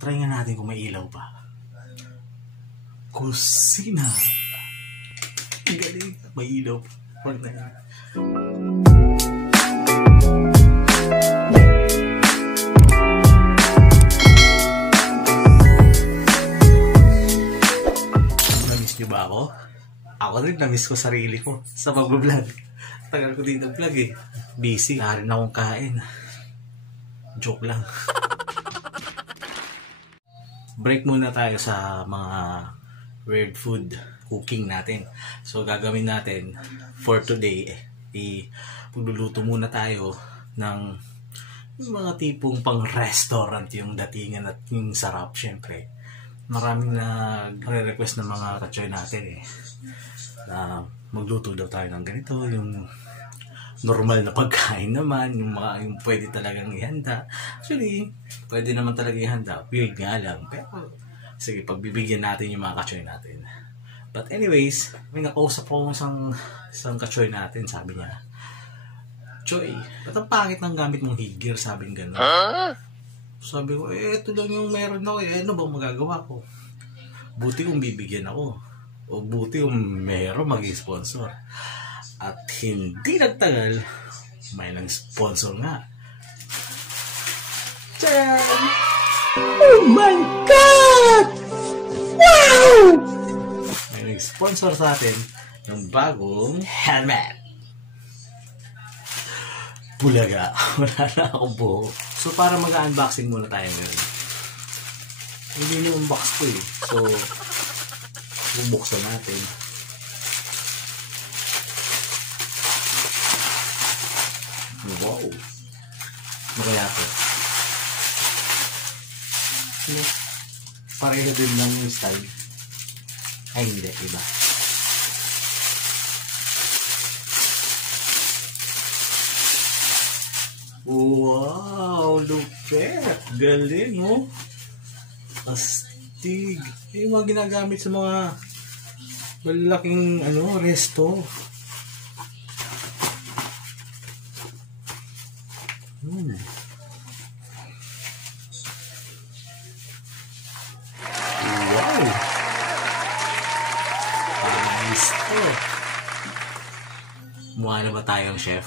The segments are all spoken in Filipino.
Try nga natin kung may ilaw pa. Kusina. Galing. May ilaw pa. Namiss niyo ba ako? Ako rin namiss ko sarili ko sa pag-vlog. Tagal ko dito vlog eh. Busy. Wala rin akong kain. Joke lang. Break muna tayo sa mga weird food cooking natin. So gagawin natin for today, pagluluto muna tayo ng mga tipong pang restaurant yung datingan at yung sarap. Syempre maraming nagre-request ng mga ka-Choi natin na magluto daw tayo ng ganito, yung normal na pagkain naman, yung pwede talagang ihanda. Actually, pwede naman talaga ihanda. Weird nga lang. Pero, sige, pagbibigyan natin yung mga ka-Choi natin. But anyways, may nakausap ko isang ka-Choi natin. Sabi niya, Choi, ba't ang pangit ng gamit mong higir? Sabi nga gano'n. Huh? Sabi ko, ito lang yung meron ako. Ano bang magagawa ko? Buti kung bibigyan ako. O buti kung meron mag-sponsor. At hindi nagtagal, may nang sponsor nga. Tadam! Oh my God! Wow! May nang sponsor sa atin ng bagong helmet. Bulaga. Wala na akong buho. So para mag-unboxing muna tayo ngayon. Hindi yung unbox ko eh. So, bubuksan natin. Wow! Ano kaya ito? Pareho din lang yung style. Ay hindi, iba. Wow! Lupet! Galing oh! Astig! Yung mga ginagamit sa mga malaking resto. Wow! Ayos to. Mukha na ba tayong chef?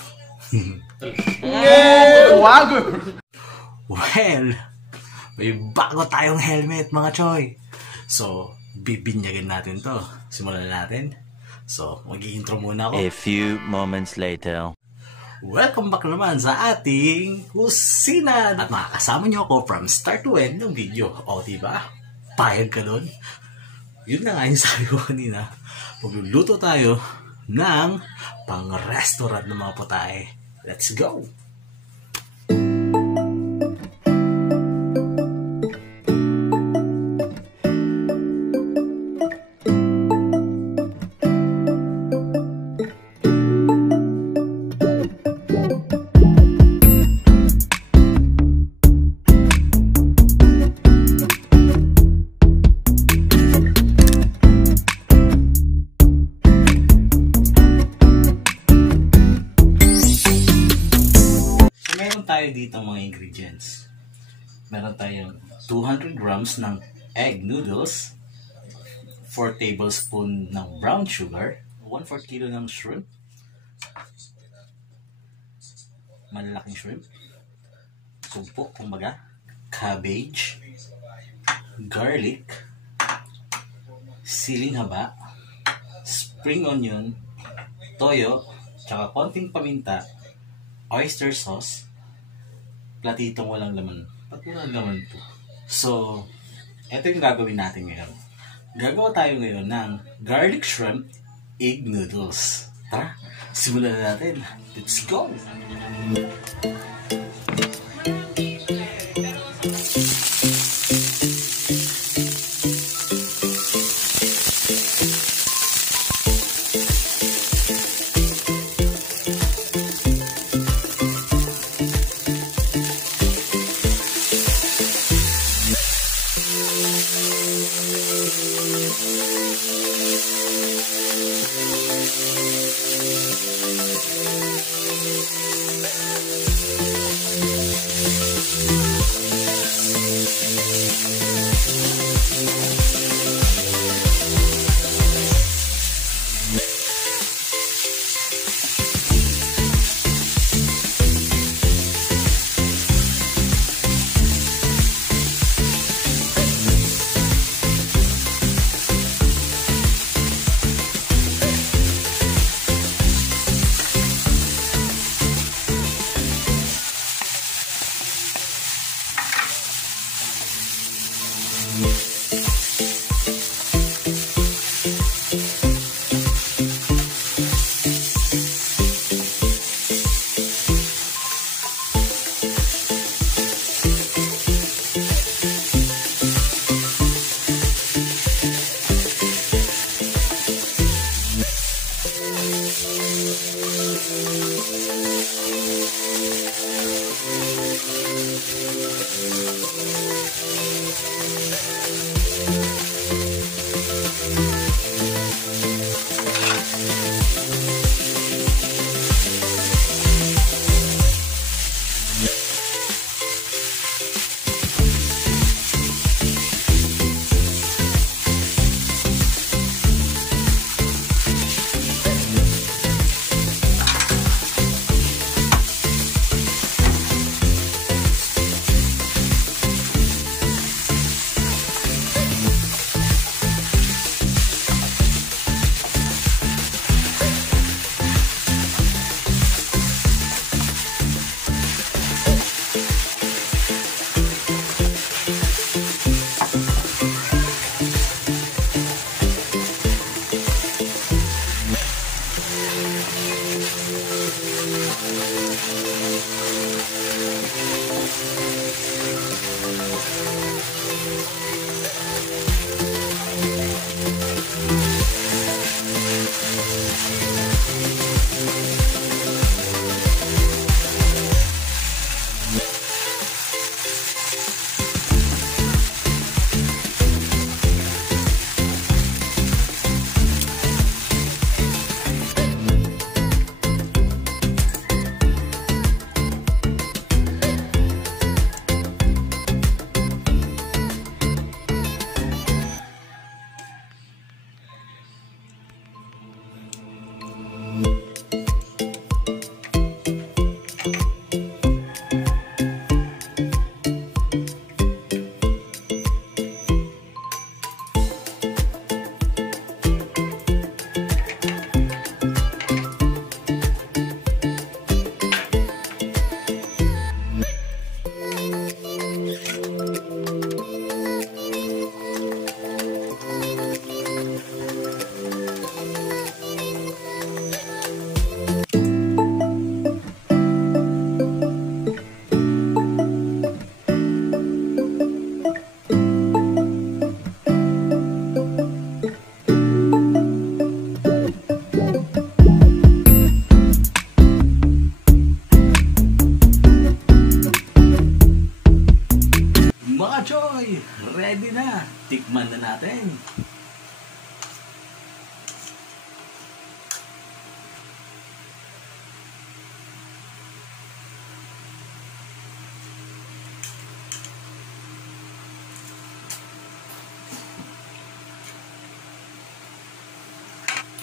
Well, may bago tayong helmet mga Choi. So, bibinyagan natin to. Simulan natin. So, mag-i-intro muna ako. A few moments later. Welcome back naman sa ating kusina. At makakasama nyo ako from start to end ng video. O, diba? Payag ka doon? Yun na nga yung sabi ko kanina. Magluluto tayo ng pang-restaurant ng mga putahe. Let's go! Dito mga ingredients. Meron tayong 200 grams ng egg noodles, 4 tablespoon ng brown sugar, 1/4 kilo ng shrimp, malalaking shrimp, sumpo, kumbaga, cabbage, garlic, siling haba, spring onion, toyo, tsaka konting paminta, oyster sauce, platitong walang laman. Ba't walang laman to? So, ito yung gagawin natin ngayon. Gagawa tayo ngayon ng garlic shrimp egg noodles. Tara, simulan na natin. Let's go! Choi, ready na. Tikman na natin.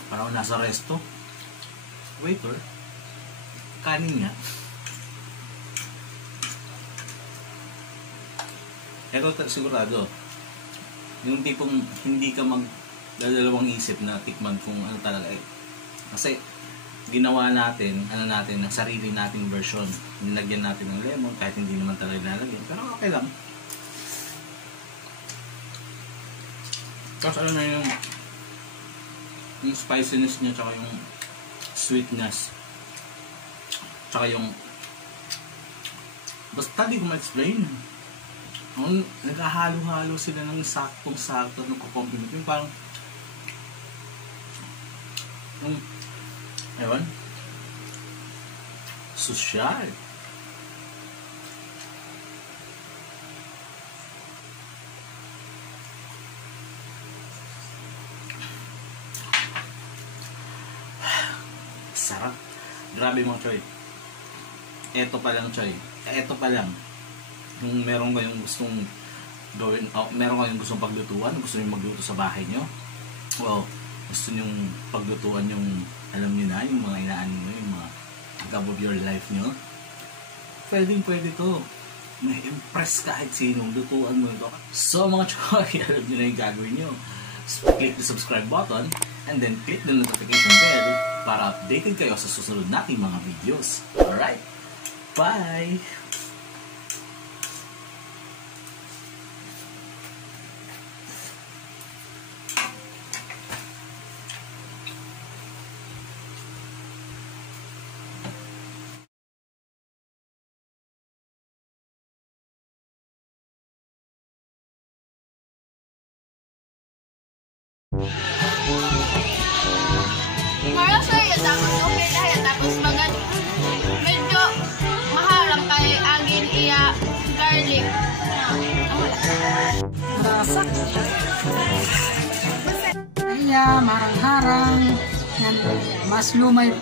Parang nasa resto. Waiter, kanin niya. Ito sigurado, yung tipong hindi ka magdadalawang isip na tikman kung ano talaga eh. Kasi ginawa natin, ng sarili nating version. Nilagyan natin ng lemon kahit hindi naman talaga nalagyan. Pero okay lang. Tapos ano na yung spiciness niya, tsaka yung sweetness, tsaka yung basta di ko ma-explain. Nagkahalo-halo sila ng saktong-sakto ng kukompliment. Yung parang ewan, sosyal. Sarap. Grabe mo, Choi. Eto pa lang, Choi. Eto pa lang. Kung meron kayong gustong gawin, meron kayong gustong paglutuan, gusto niyo magluto sa bahay niyo, o gusto niyo paglutuan yung, alam niyo na, yung mga inaan niyo, yung mga love of your life niyo, pwede to. May impress kahit sinong lutuan mo ito. So mga Choi, alam niyo na yung gagawin niyo. Click the subscribe button and then click the notification bell para updated kayo sa susunod nating mga videos. Alright, bye! Mara sir, tapos okay na yan. Tapos mga medyo mahalang kay agin iya garlic. Rasak. Iya, marang-harang. Yan, mas lumay pa.